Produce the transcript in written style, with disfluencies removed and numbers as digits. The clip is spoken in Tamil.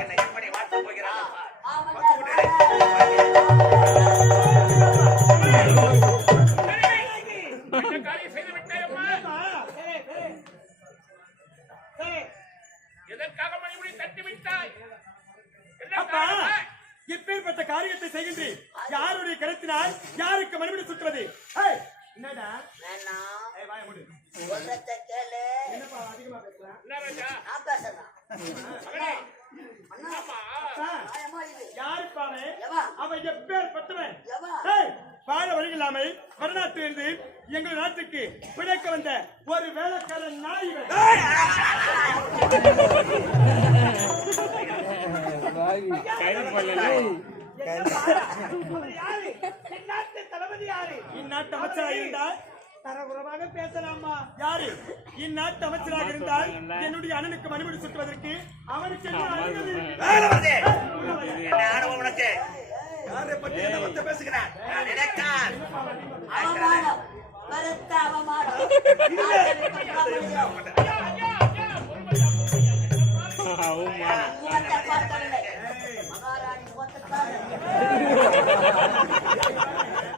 என்னை எப்படி வாழ்த்து போகிறார் எதற்காக மணிமுடி தட்டி விட்டாய்? இப்பேற்பட்ட காரியத்தை செய்கின்றேன். யாருடைய கருத்தினால் யாருக்கு மறுபடி சுற்றுவது? என்னடா அவன் எப்பேற்பட்டவன்? பாட வழியில்லாமல் வடநாட்டிலிருந்து எங்கள் நாட்டுக்கு பிழைக்க வந்த ஒரு வேலைக்காரன் நாய். இந்நாட்டு அமைச்சராக இருந்தால் தரகுறமாக பேசலாமா? யாரு இந்நாட்டு அமைச்சராக இருந்தால் என்னுடைய அண்ணனுக்கு மறுபடி சுட்டுவதற்கு அவனுக்கு யாரை பற்றி என்ன வந்து பேசுகிறார்? மகாராணி